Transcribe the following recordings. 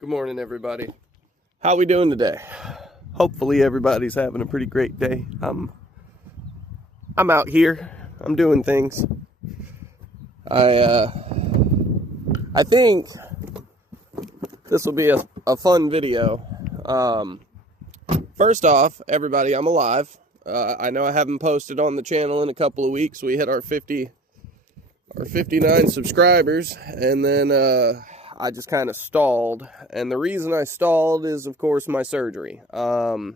Good morning, everybody. How we doing today? Hopefully everybody's having a pretty great day. I'm out here. I'm doing things. I think this will be a fun video. First off, everybody, I'm alive. I know I haven't posted on the channel in a couple of weeks. We hit our 59 subscribers, and then I just kind of stalled. And the reason I stalled is, of course, my surgery. I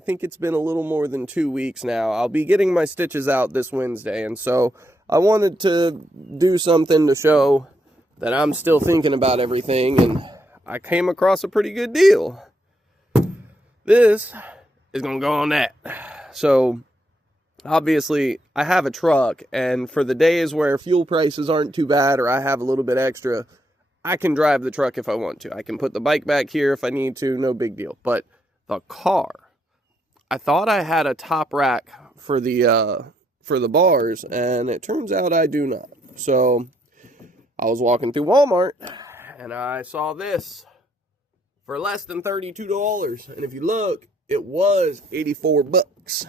think it's been a little more than 2 weeks now. I'll be getting my stitches out this Wednesday, and so I wanted to do something to show that I'm still thinking about everything, and I came across a pretty good deal. This is gonna go on that. So obviously, I have a truck, and for the days where fuel prices aren't too bad or I have a little bit extra, I can drive the truck if I want to. I can put the bike back here if I need to, no big deal. But the car, I thought I had a top rack for the bars, and it turns out I do not. So I was walking through Walmart, and I saw this for less than $32. And if you look, it was 84 bucks.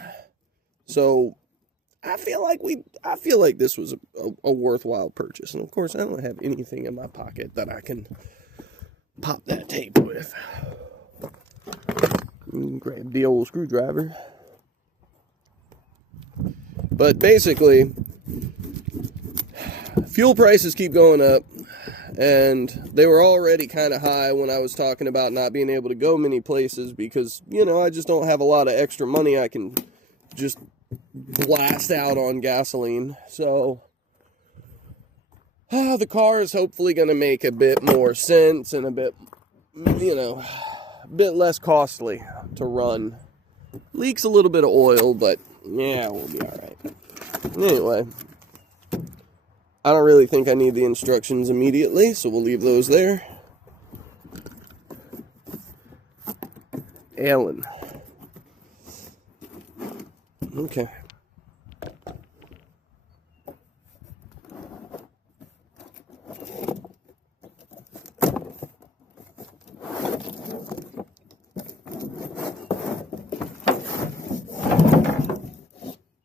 So I feel like this was a worthwhile purchase. And of course, I don't have anything in my pocket that I can pop that tape with. Grab the old screwdriver. But basically, fuel prices keep going up, and they were already kind of high when I was talking about not being able to go many places because, I just don't have a lot of extra money I can just blast out on gasoline. So the car is hopefully going to make a bit more sense and a bit less costly to run. Leaks a little bit of oil, but yeah, we'll be all right. Anyway, I don't really think I need the instructions immediately, so we'll leave those there. Allen. Okay.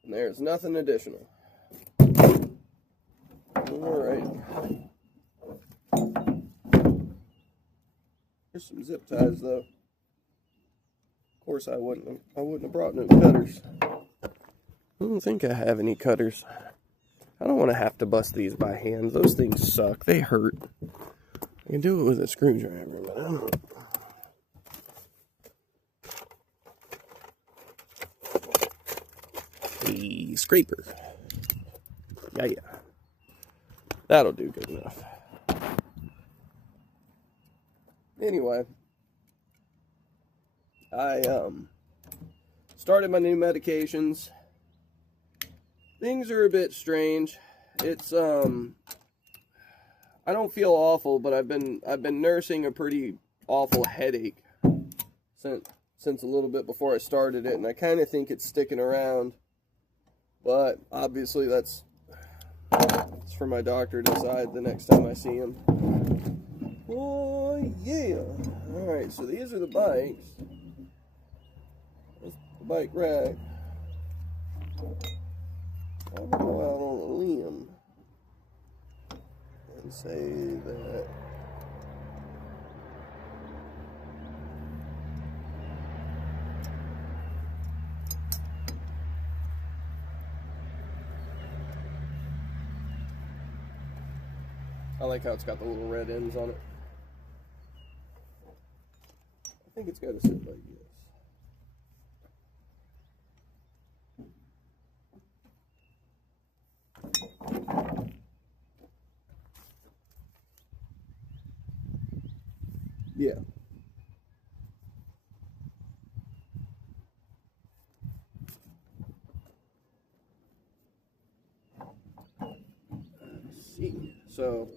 There's nothing additional. Alright. There's some zip ties though. Of course I wouldn't have brought no cutters. I don't think I have any cutters. I don't want to have to bust these by hand. Those things suck. They hurt. I can do it with a screwdriver, but I don't know. A scraper. Yeah. That'll do good enough. Anyway, I started my new medications. Things are a bit strange. It's I don't feel awful, but I've been nursing a pretty awful headache since a little bit before I started it, and I kind of think it's sticking around. But obviously it's for my doctor to decide the next time I see him. Oh yeah! Alright, so these are the bikes. That's the bike rack. I'm gonna go out on a limb and say that I like how it's got the little red ends on it. I think it's got to sit like this. Yeah. Let's see. So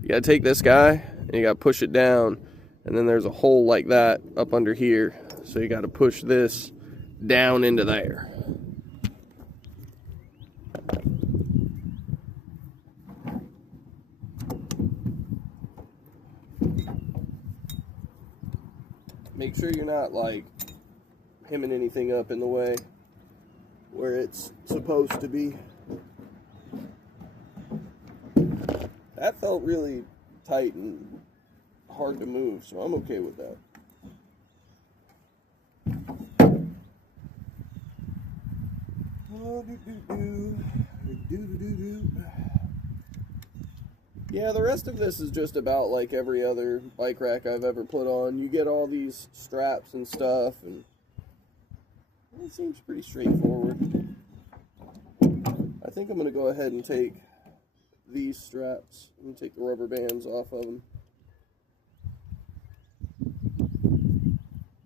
you gotta take this guy and you gotta push it down, and then there's a hole like that up under here, so you gotta push this down into there. Make sure you're not like hemming anything up in the way where it's supposed to be. That felt really tight and hard to move, so I'm okay with that. Yeah, the rest of this is just about like every other bike rack I've ever put on. You get all these straps and stuff, and it seems pretty straightforward. I think I'm going to go ahead and take these straps and take the rubber bands off of them.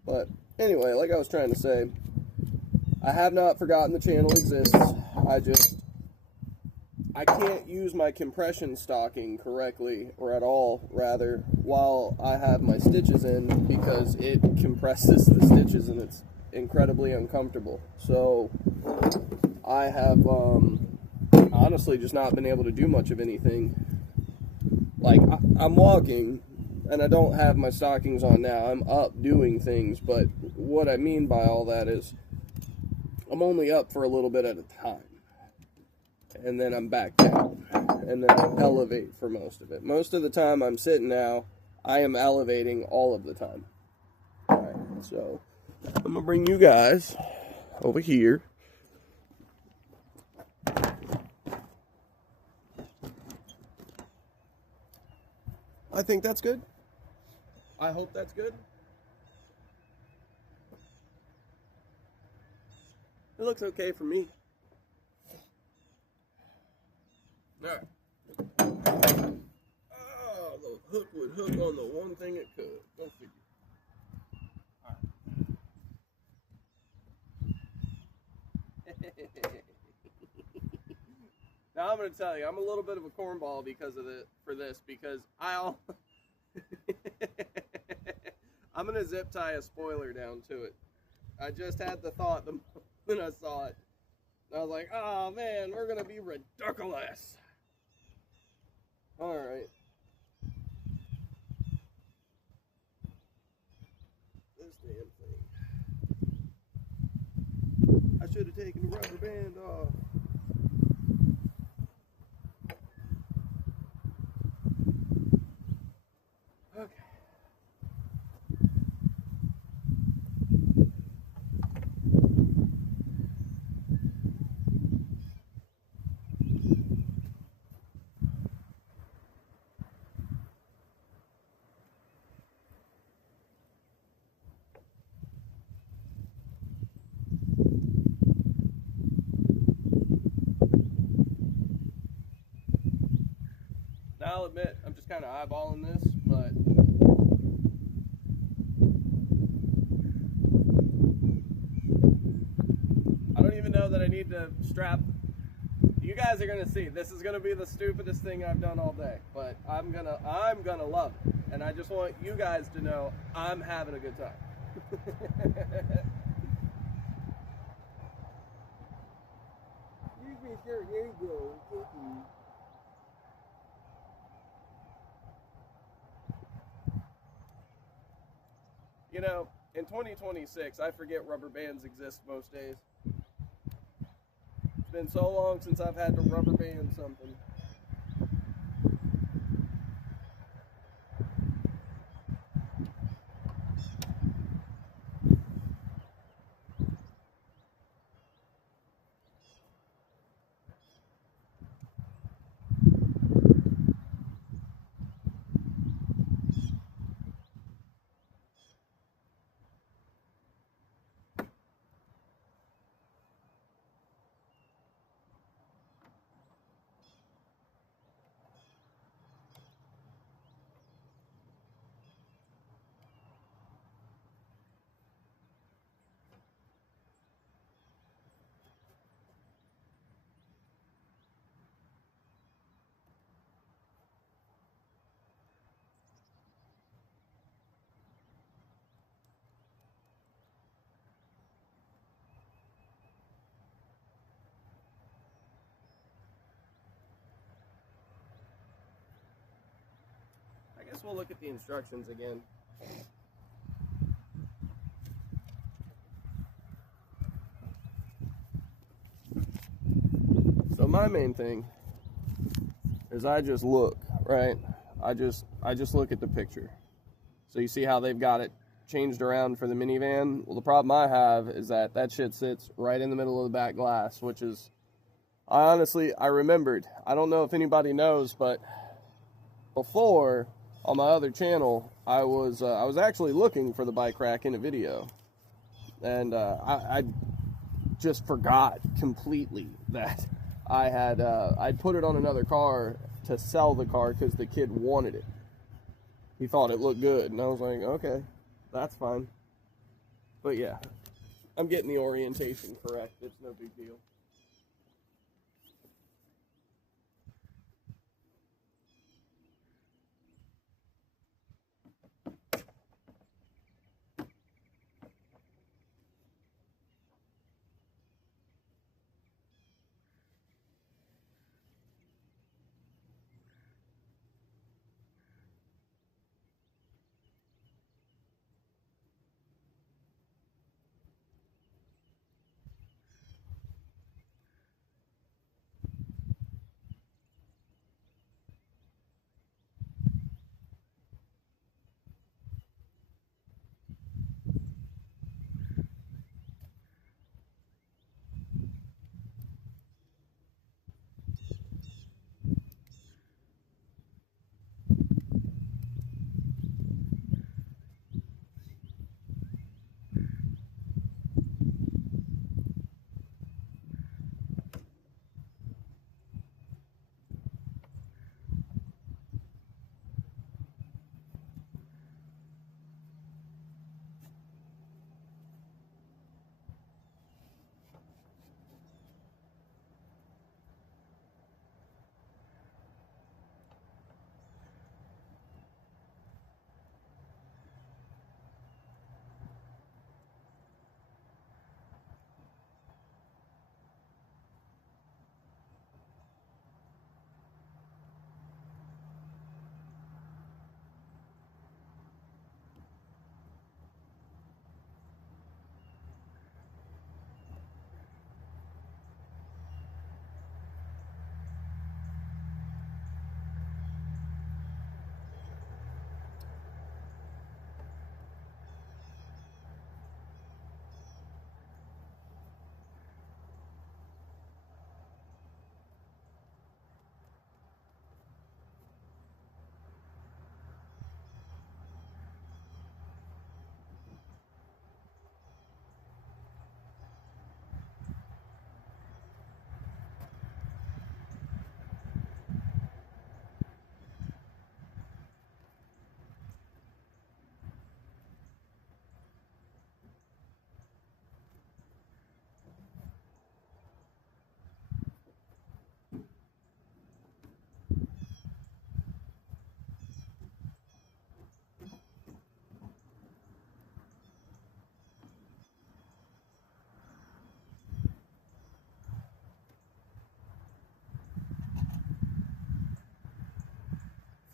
But anyway, like I was trying to say, I have not forgotten the channel exists. I can't use my compression stocking correctly, or at all, rather, while I have my stitches in, because it compresses the stitches and it's incredibly uncomfortable. So I have honestly just not been able to do much of anything. Like, I'm walking, and I don't have my stockings on now. I'm up doing things, but what I mean by all that is I'm only up for a little bit at a time. And then I'm back down, and then I elevate for most of it. Most of the time I'm sitting now, I am elevating all of the time. Alright, so I'm going to bring you guys over here. I think that's good. I hope that's good. It looks okay for me. Alright. Oh, the hook would hook on the one thing it could. Go figure. Alright. Now I'm going to tell you, I'm a little bit of a cornball because of because I'm going to zip tie a spoiler down to it. I just had the thought the moment I saw it. I was like, oh man, we're going to be ridiculous. Alright. This damn thing. I should have taken the rubber band off. Okay. Now I'll admit, I'm just kind of eyeballing this, but I don't even know that I need to strap. You guys are gonna see. This is gonna be the stupidest thing I've done all day, but I'm gonna love it, and I just want you guys to know I'm having a good time. Excuse me, sir. There you go. Thank you. You know, in 2026, I forget rubber bands exist most days. It's been so long since I've had to rubber band something. I guess we'll look at the instructions again. my main thing is I just look, right? I just look at the picture. So you see how they've got it changed around for the minivan? Well, the problem I have is that shit sits right in the middle of the back glass, which is, I remembered. I don't know if anybody knows, but before, on my other channel, I was actually looking for the bike rack in a video. And I just forgot completely that I'd put it on another car to sell the car because the kid wanted it. He thought it looked good, and I was like, okay, that's fine. But yeah, I'm getting the orientation correct. It's no big deal.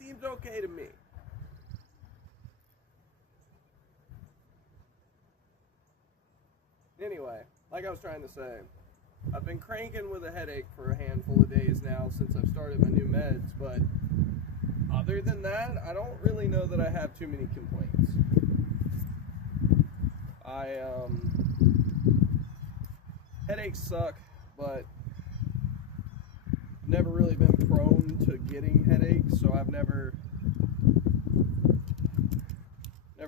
Seems okay to me. Anyway, like I was trying to say, I've been cranking with a headache for a handful of days now since I've started my new meds, but other than that, I don't really know that I have too many complaints. Headaches suck, but never really been prone to getting headaches, so I've never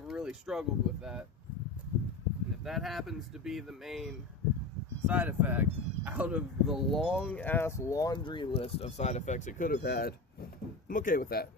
really struggled with that. And if that happens to be the main side effect out of the long ass laundry list of side effects it could have had, I'm okay with that.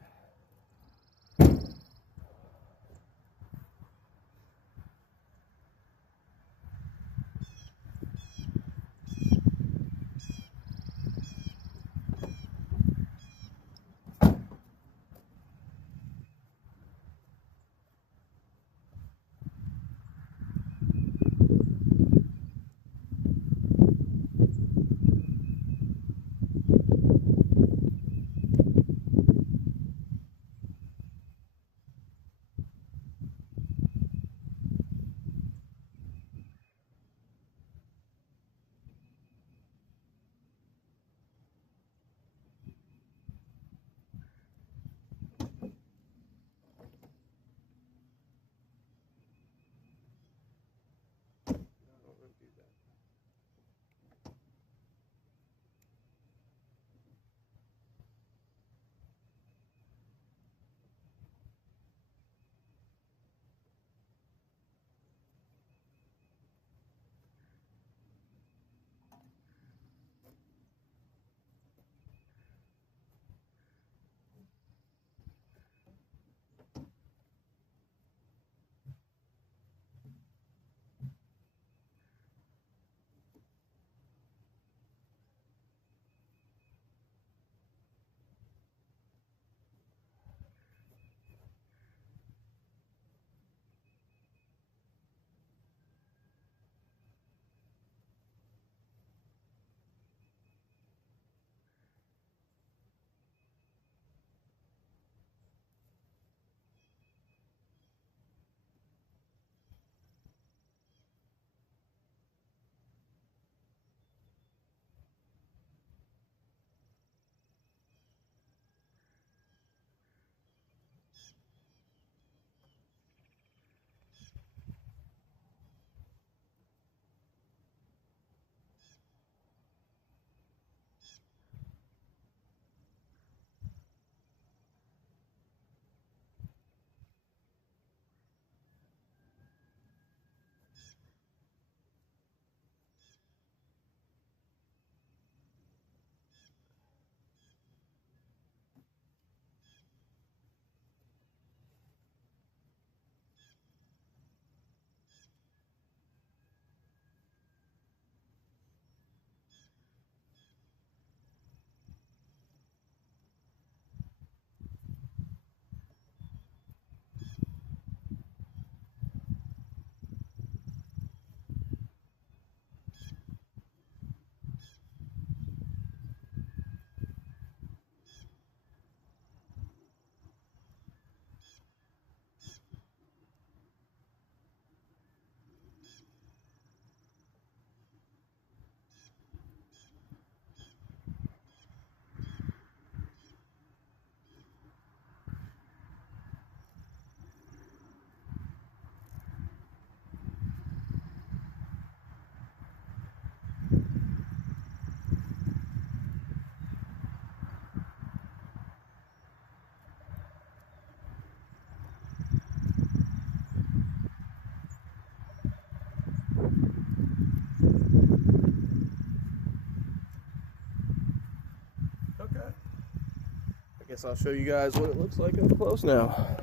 Guess I'll show you guys what it looks like up close now.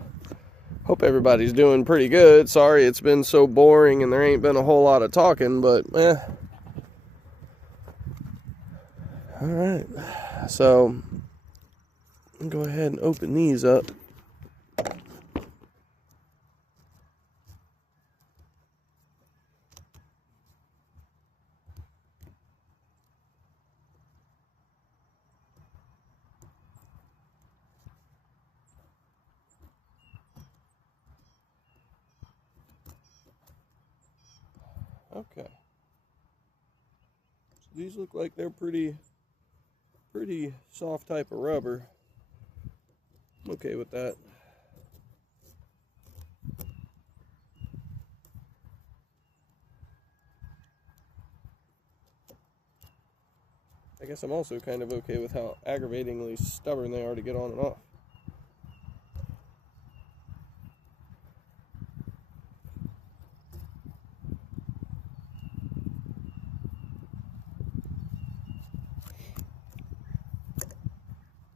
Hope everybody's doing pretty good. Sorry it's been so boring and there ain't been a whole lot of talking, but Alright, so I'll go ahead and open these up. Okay. So these look like they're pretty soft type of rubber. I'm okay with that. I guess I'm also kind of okay with how aggravatingly stubborn they are to get on and off.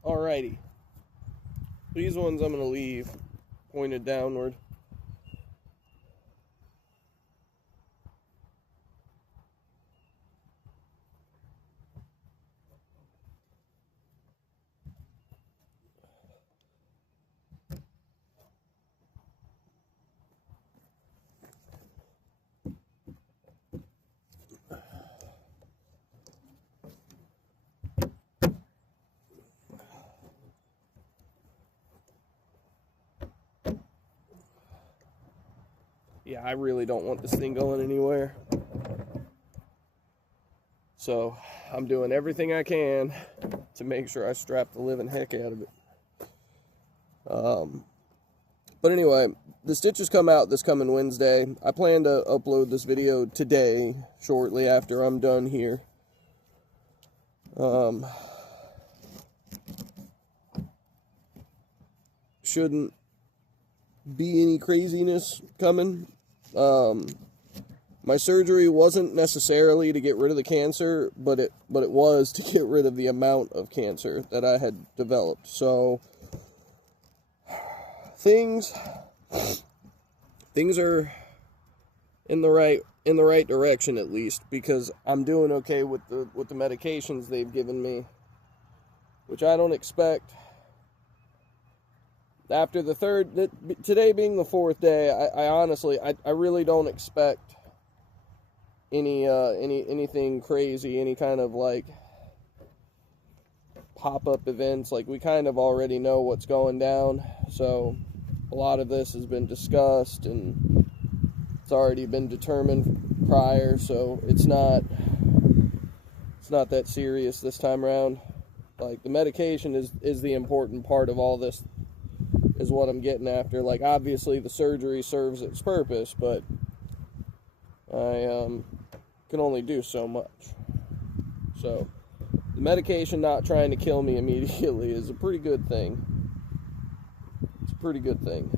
Alrighty. These ones I'm going to leave pointed downward. Yeah, I really don't want this thing going anywhere. So I'm doing everything I can to make sure I strap the living heck out of it. But anyway, the stitches come out this coming Wednesday. I plan to upload this video today, shortly after I'm done here. Shouldn't be any craziness coming. My surgery wasn't necessarily to get rid of the cancer, but it was to get rid of the amount of cancer that I had developed. So things are in the right direction, at least, because I'm doing okay with the medications they've given me, which I don't expect. After the third, today being the fourth day, I honestly really don't expect anything crazy, any kind of like pop-up events. Like, we kind of already know what's going down, so a lot of this has been discussed and it's already been determined prior, so it's not that serious this time around. Like, the medication is the important part of all this, is what I'm getting after. Like, obviously the surgery serves its purpose, but I can only do so much. So the medication not trying to kill me immediately is a pretty good thing. It's a pretty good thing.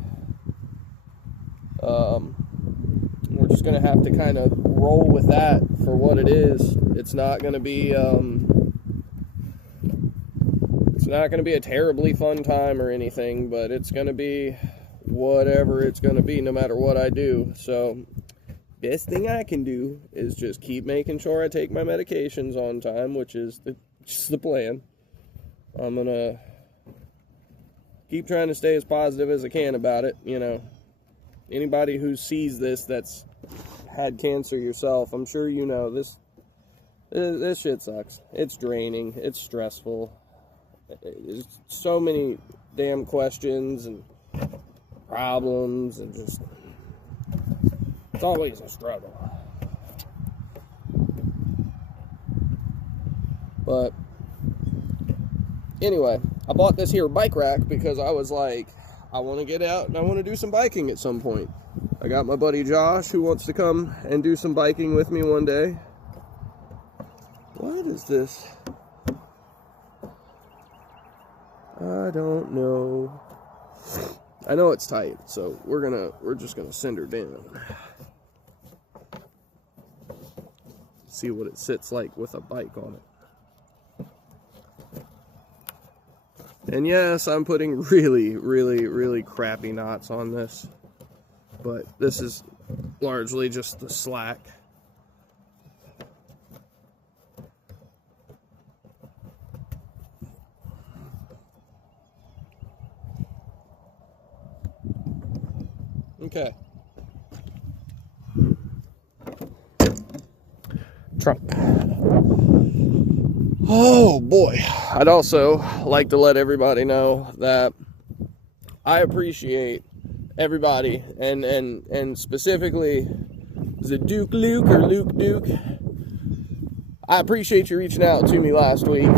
We're just gonna have to kind of roll with that for what it is. It's not gonna be a terribly fun time or anything, but it's gonna be whatever it's gonna be, no matter what I do. So best thing I can do is just keep making sure I take my medications on time, which is the plan. I'm gonna keep trying to stay as positive as I can about it. You know, anybody who sees this that's had cancer yourself, I'm sure you know this shit sucks. It's draining. It's stressful. There's so many damn questions and problems, and just, it's always a struggle. But anyway, I bought this here bike rack because I was like, I want to get out and I want to do some biking at some point. I got my buddy Josh who wants to come and do some biking with me one day. What is this? I don't know. I know it's tight, so we're just gonna send her down. See what it sits like with a bike on it. And yes, I'm putting really crappy knots on this, but this is largely just the slack. Okay. Trunk. Oh boy. I'd also like to let everybody know that I appreciate everybody and specifically, is it Duke Luke or Luke Duke? I appreciate you reaching out to me last week,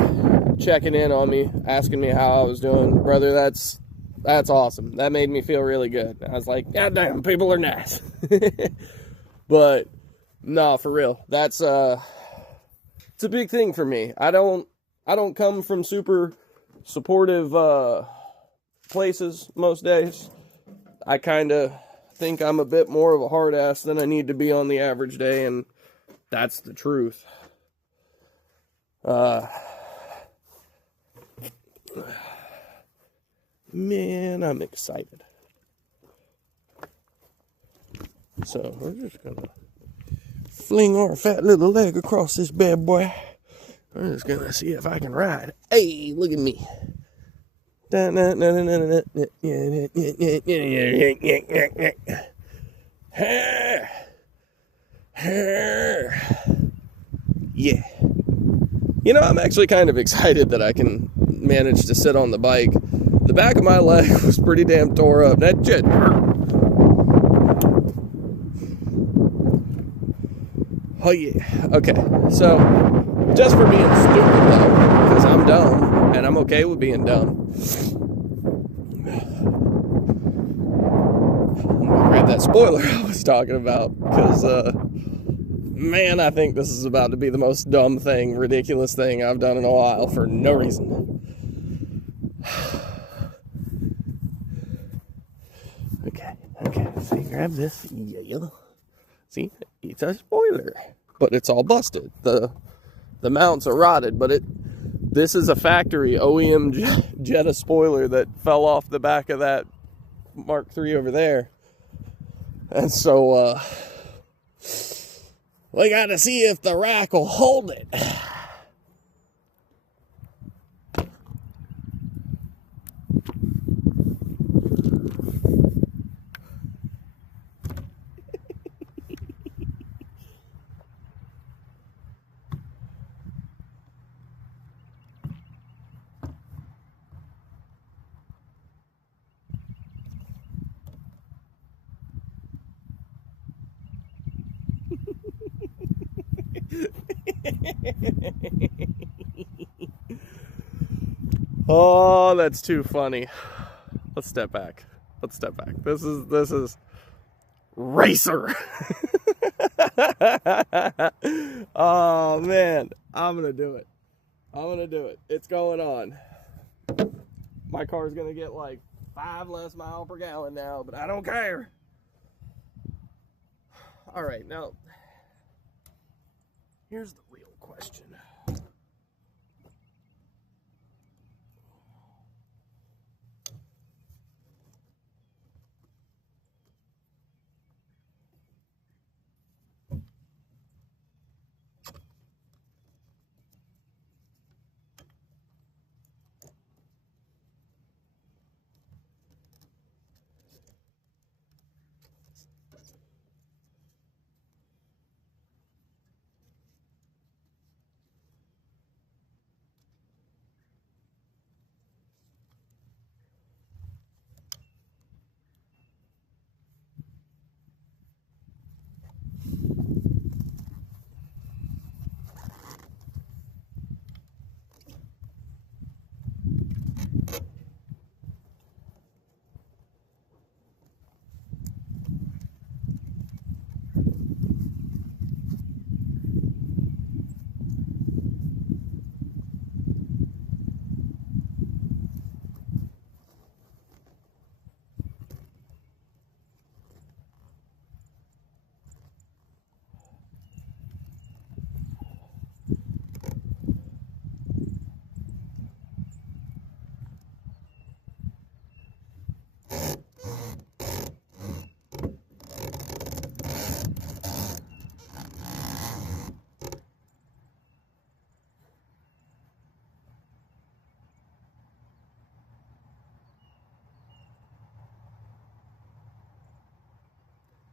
checking in on me, asking me how I was doing. Brother, that's awesome. That made me feel really good. I was like, God damn, people are nice. But no, for real. That's it's a big thing for me. I don't come from super supportive places most days. I kind of think I'm a bit more of a hard ass than I need to be on the average day, and that's the truth. Man, I'm excited. So we're just gonna fling our fat little leg across this bad boy. I'm just gonna see if I can ride. Hey, look at me. Yeah. You know, I'm actually kind of excited that I can manage to sit on the bike. The back of my leg was pretty damn tore up. That shit hurt. Oh yeah. Okay. So, just for being stupid though, because I'm dumb, and I'm okay with being dumb. I'm gonna grab that spoiler I was talking about, because, man, I think this is about to be the most dumb thing, ridiculous thing I've done in a while for no reason. Okay, see, grab this. Yeah. See, it's a spoiler. But it's all busted. The mounts are rotted, but this is a factory OEM Jetta spoiler that fell off the back of that Mark III over there. And so, we gotta see if the rack will hold it. Oh, that's too funny. Let's step back. This is Racer. Oh man, I'm gonna do it. It's going on. My car's gonna get like 5 less miles per gallon now, but I don't care. All right, now here's the real question.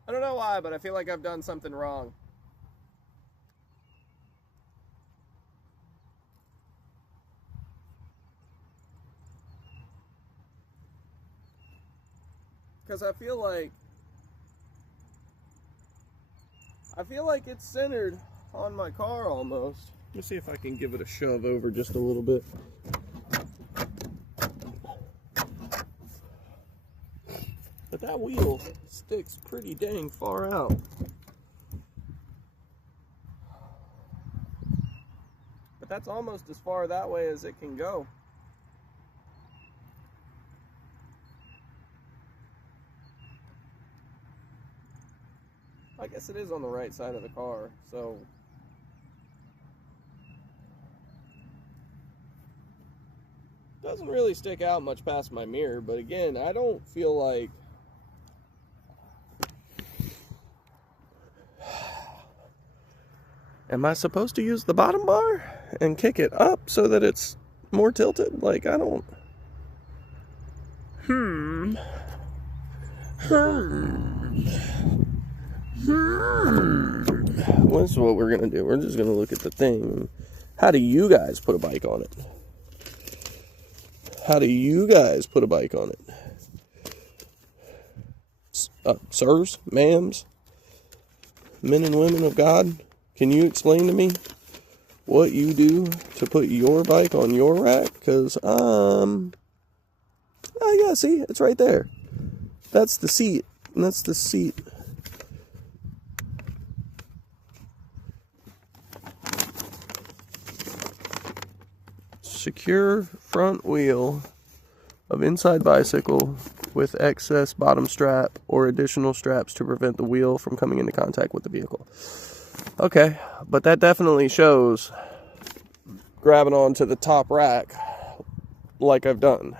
I don't know why, but I feel like I've done something wrong. Because I feel like it's centered on my car almost. Let me see if I can give it a shove over just a little bit. But that wheel sticks pretty dang far out. But that's almost as far that way as it can go. I guess it is on the right side of the car, so doesn't really stick out much past my mirror, but again, I don't feel like am I supposed to use the bottom bar and kick it up so that it's more tilted? Like, I don't Well, this is what we're gonna do. We're just gonna look at the thing. How do you guys put a bike on it? How do you guys put a bike on it? Sirs, ma'ams, men and women of God, can you explain to me what you do to put your bike on your rack? Because, oh yeah, see, it's right there. That's the seat, and that's the seat. Secure front wheel of inside bicycle with excess bottom strap or additional straps to prevent the wheel from coming into contact with the vehicle. Okay, but that definitely shows grabbing onto the top rack like I've done.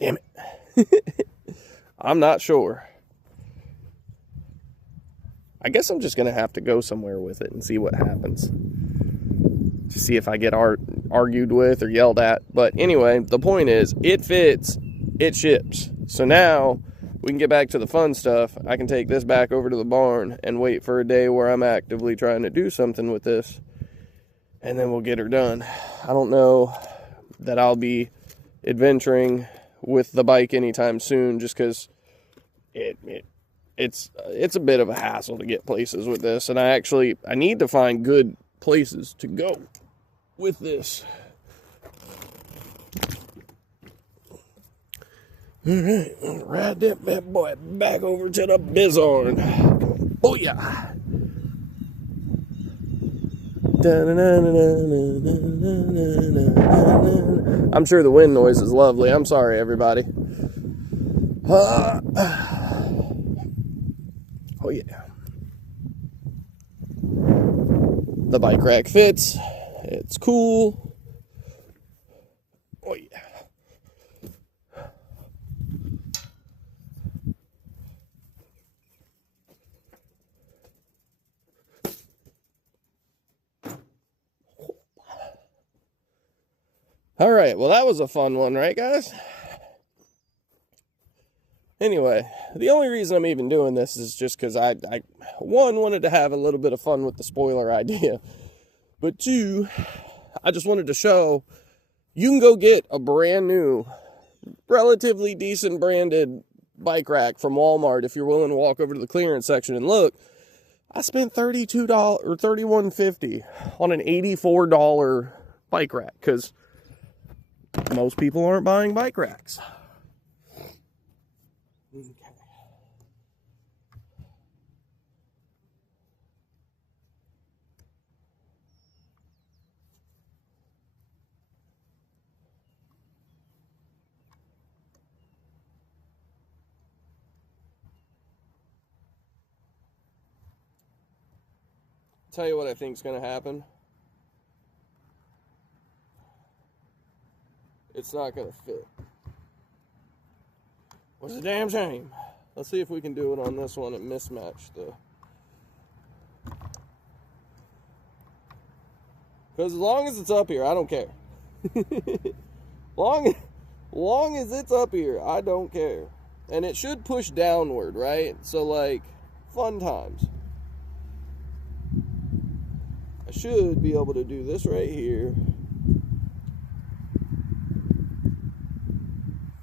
Damn it. I'm not sure. I guess I'm just going to have to go somewhere with it and see what happens. To see if I get argued with or yelled at. But anyway, the point is, it fits, it ships. So now we can get back to the fun stuff. I can take this back over to the barn and wait for a day where I'm actively trying to do something with this. And then we'll get her done. I don't know that I'll be adventuring with the bike anytime soon, just because it's a bit of a hassle to get places with this, and I need to find good places to go with this. All right, ride that bad boy back over to the Bizarn. Booyah! I'm sure the wind noise is lovely. I'm sorry, everybody. Oh yeah. The bike rack fits. It's cool. Oh yeah. All right, well, that was a fun one, right, guys? Anyway, the only reason I'm even doing this is just because I wanted to have a little bit of fun with the spoiler idea. But two, I just wanted to show you can go get a brand new, relatively decent branded bike rack from Walmart if you're willing to walk over to the clearance section and look. I spent $32 or $31.50 on an $84 bike rack because most people aren't buying bike racks. Okay. Tell you what I think is going to happen. It's not going to fit. What's a damn shame. Let's see if we can do it on this one and mismatch the... Because as long as it's up here, I don't care. long as it's up here, I don't care. And it should push downward, right? So, like, fun times. I should be able to do this right here.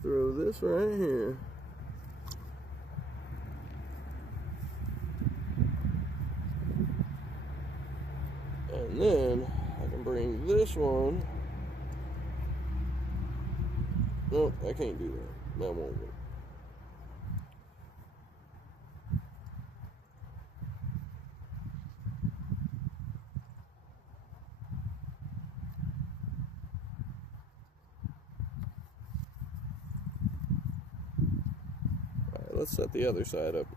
Throw this right here. And then I can bring this one. Nope, I can't do that. That won't work. Alright, let's set the other side up.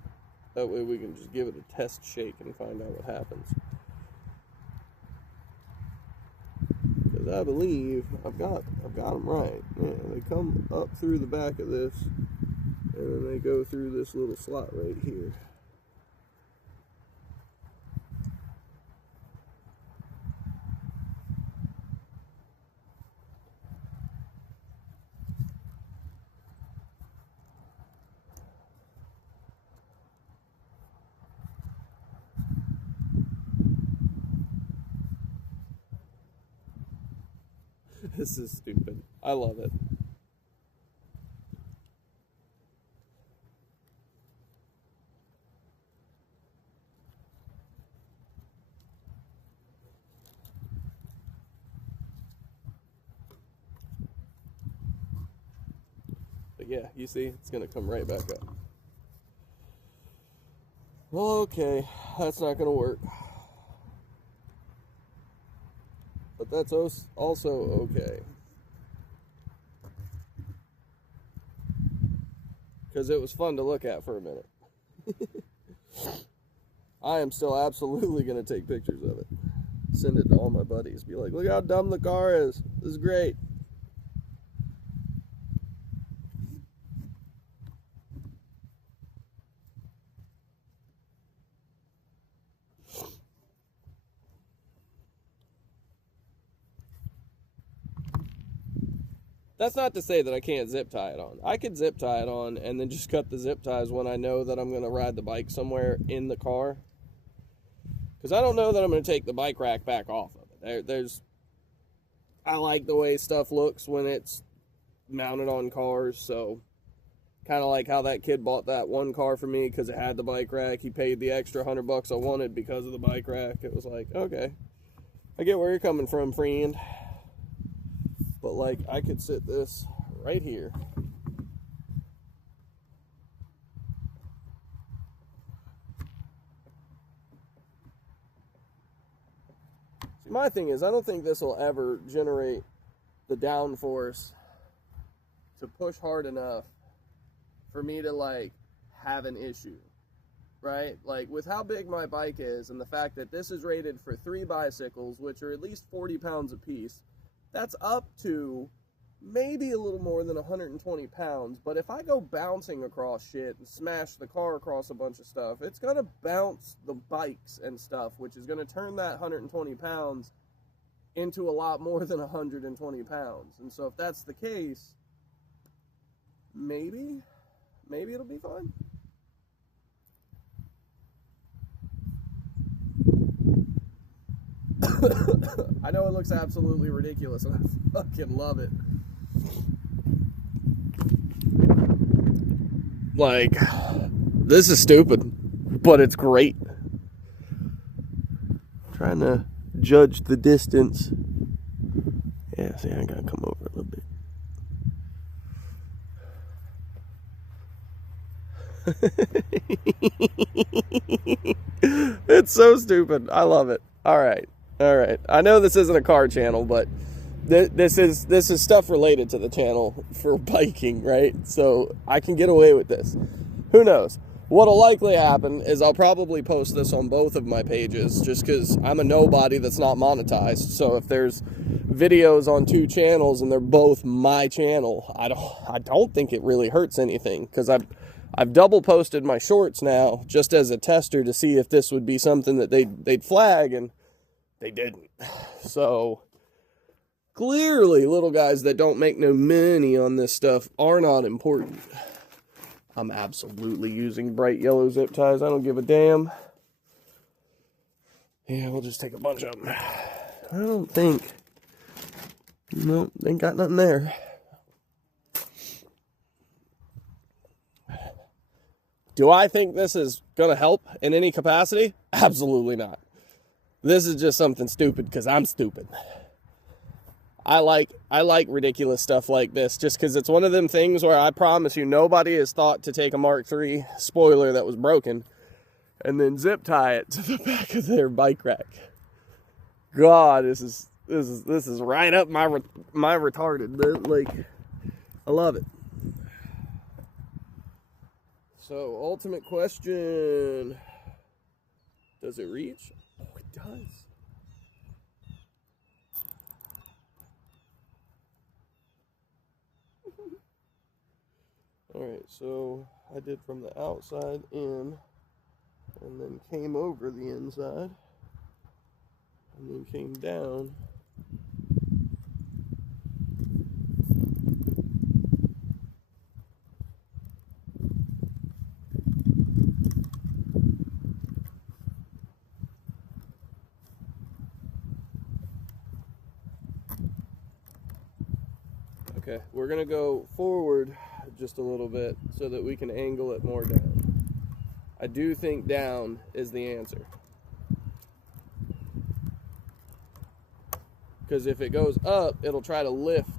That way we can just give it a test shake and find out what happens. Because I believe I've got them right. Yeah, they come up through the back of this, and then they go through this little slot right here. This is stupid. I love it. But yeah, you see, it's going to come right back up. Well, okay, that's not going to work. But that's also okay. Because it was fun to look at for a minute. I am still absolutely going to take pictures of it. Send it to all my buddies. Be like, look how dumb the car is. This is great. That's not to say that I can't zip tie it on. I could zip tie it on and then just cut the zip ties when I know that I'm going to ride the bike somewhere in the car. Because I don't know that I'm going to take the bike rack back off of it. I like the way stuff looks when it's mounted on cars. So kind of like how that kid bought that one car for me because it had the bike rack. He paid the extra $100 I wanted because of the bike rack. It was like, okay, I get where you're coming from, friend. But, like, I could sit this right here. See, my thing is, I don't think this will ever generate the downforce to push hard enough for me to, like, have an issue, right? Like, with how big my bike is and the fact that this is rated for 3 bicycles, which are at least 40 pounds apiece, that's up to maybe a little more than 120 pounds. But if I go bouncing across shit and smash the car across a bunch of stuff, it's going to bounce the bikes and stuff, which is going to turn that 120 pounds into a lot more than 120 pounds. And so if that's the case, maybe it'll be fine. I know it looks absolutely ridiculous, and I fucking love it. Like, this is stupid, but it's great. I'm trying to judge the distance. Yeah, see, I gotta come over a little bit. It's so stupid. I love it. All right. I know this isn't a car channel, but this is stuff related to the channel for biking, right? So I can get away with this. Who knows? What'll likely happen is I'll probably post this on both of my pages just because I'm a nobody that's not monetized. So if there's videos on 2 channels and they're both my channel, I don't think it really hurts anything because I've double posted my shorts now just as a tester to see if this would be something that they'd flag, and they didn't. So Clearly, little guys that don't make no money on this stuff are not important. I'm absolutely using bright yellow zip ties. I don't give a damn. Yeah, we'll just take a bunch of them. I don't think. Nope, ain't got nothing there. Do I think this is going to help in any capacity? Absolutely not. This is just something stupid because I'm stupid. I like ridiculous stuff like this just because it's one of them things where I promise you nobody has thought to take a Mark III spoiler that was broken and then zip tie it to the back of their bike rack. God, this is right up my retarded. Like, I love it. So, ultimate question. Does it reach? Oh, it does. Alright, so I did from the outside in, and then came over the inside, and then came down. Okay, we're going to go forward just a little bit so that we can angle it more down. I do think down is the answer. Because if it goes up, it'll try to lift.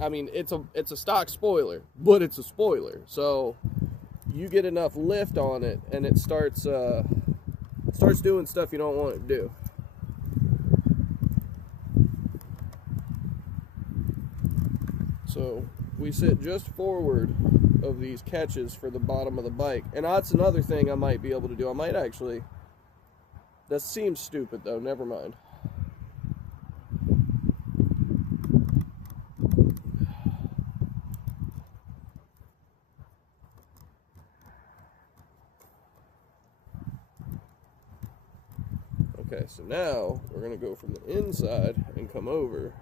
I mean, it's a stock spoiler, but it's a spoiler. So you get enough lift on it, and it starts doing stuff you don't want it to do. So we sit just forward of these catches for the bottom of the bike. And that's another thing I might be able to do. I might actually... That seems stupid, though. Never mind. Okay, so now we're going to go from the inside and come over.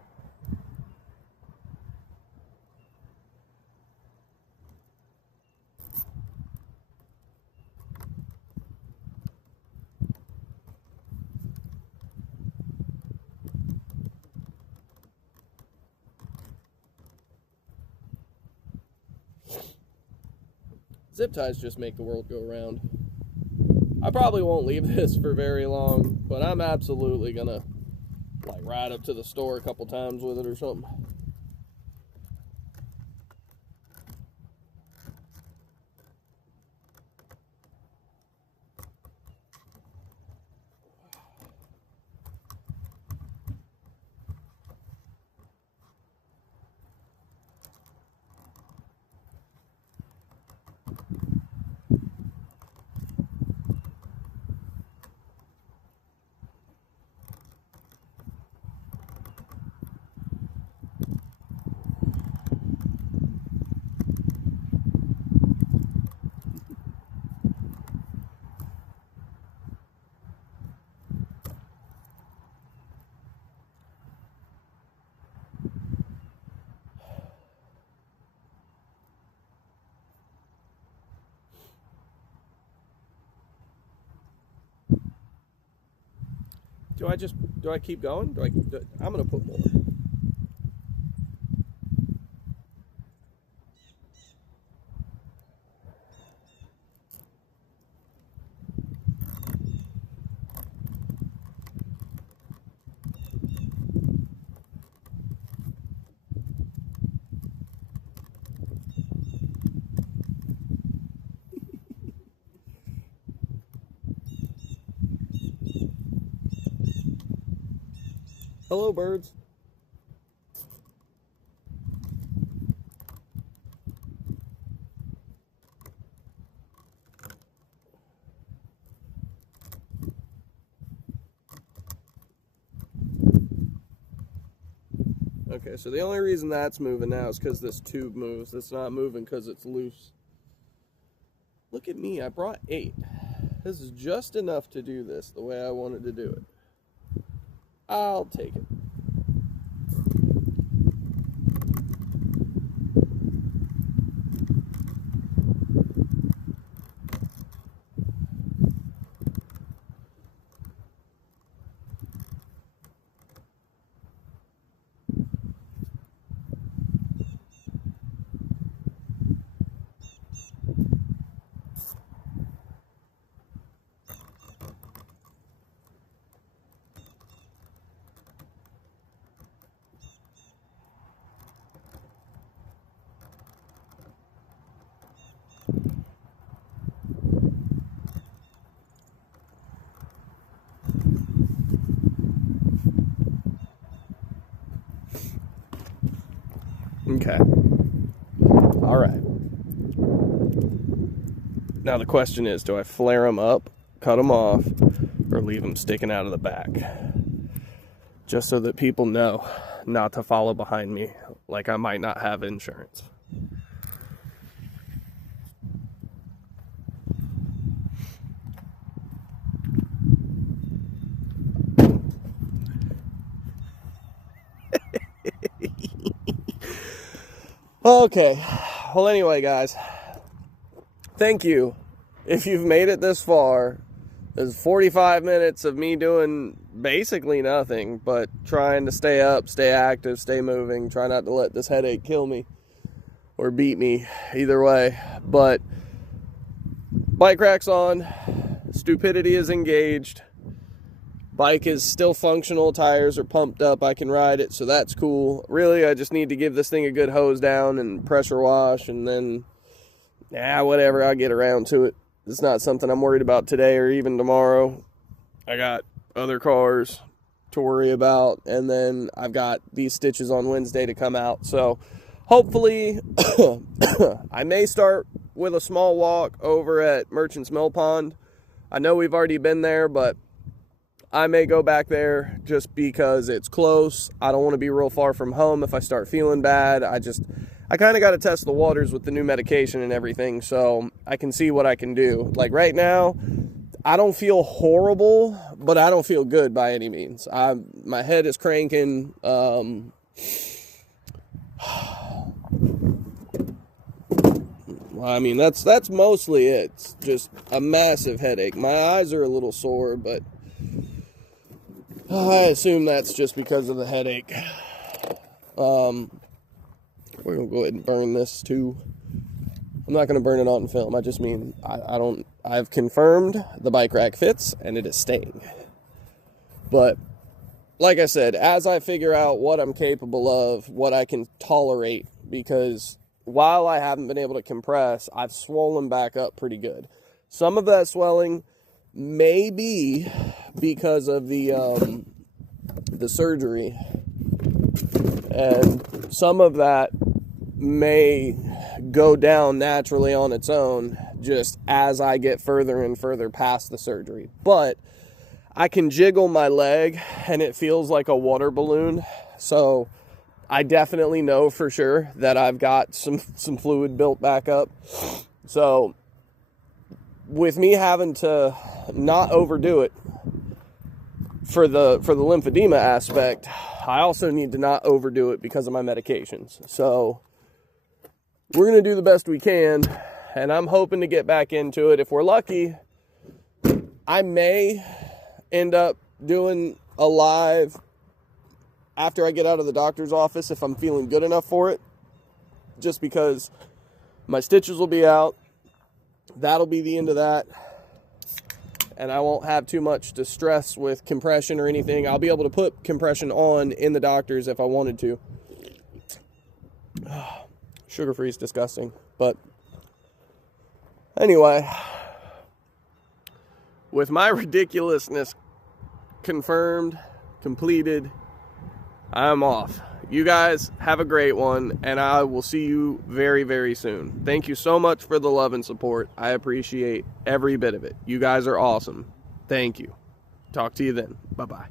Zip ties just make the world go round. I probably won't leave this for very long, but I'm absolutely gonna like ride up to the store a couple times with it or something. Do I keep going? I'm gonna put more. Hello, birds. Okay, so the only reason that's moving now is because this tube moves. It's not moving because it's loose. Look at me, I brought 8. This is just enough to do this the way I wanted to do it. I'll take it. Okay. All right. Now the question is, do I flare them up, cut them off, or leave them sticking out of the back? Just so that people know not to follow behind me like I might not have insurance. Okay. Well, anyway, guys, thank you. If you've made it this far, there's 45 minutes of me doing basically nothing, but trying to stay up, stay active, stay moving, try not to let this headache kill me or beat me, either way. But bike rack's on, stupidity is engaged, bike is still functional, tires are pumped up, I can ride it, so that's cool. Really, I just need to give this thing a good hose down and pressure wash, and then, whatever, I'll get around to it. It's not something I'm worried about today or even tomorrow. I got other cars to worry about, and then I've got these stitches on Wednesday to come out. So hopefully I may start with a small walk over at Merchant's Mill Pond. I know we've already been there, but I may go back there just because it's close. I don't want to be real far from home if I start feeling bad. I kind of got to test the waters with the new medication and everything, so I can see what I can do. Like right now, I don't feel horrible, but I don't feel good by any means. My head is cranking. Well, I mean, that's mostly it. It's just a massive headache. My eyes are a little sore, but I assume that's just because of the headache. We're going to go ahead and burn this too. I'm not going to burn it on film. I just mean, I've confirmed the bike rack fits and it is staying. But like I said, as I figure out what I'm capable of, what I can tolerate, because while I haven't been able to compress, I've swollen back up pretty good. Some of that swelling may be because of the surgery, and some of that may go down naturally on its own just as I get further and further past the surgery. But I can jiggle my leg and it feels like a water balloon, so I definitely know for sure that I've got some fluid built back up. So with me having to not overdo it for the lymphedema aspect, I also need to not overdo it because of my medications. So we're going to do the best we can, and I'm hoping to get back into it. If we're lucky, I may end up doing a live after I get out of the doctor's office if I'm feeling good enough for it, just because my stitches will be out. That'll be the end of that, and I won't have too much distress with compression or anything. I'll be able to put compression on in the doctor's if I wanted to. Sugar-free is disgusting, but anyway, with my ridiculousness confirmed, completed, I'm off. You guys have a great one, and I will see you very, very soon. Thank you so much for the love and support. I appreciate every bit of it. You guys are awesome. Thank you. Talk to you then. Bye-bye.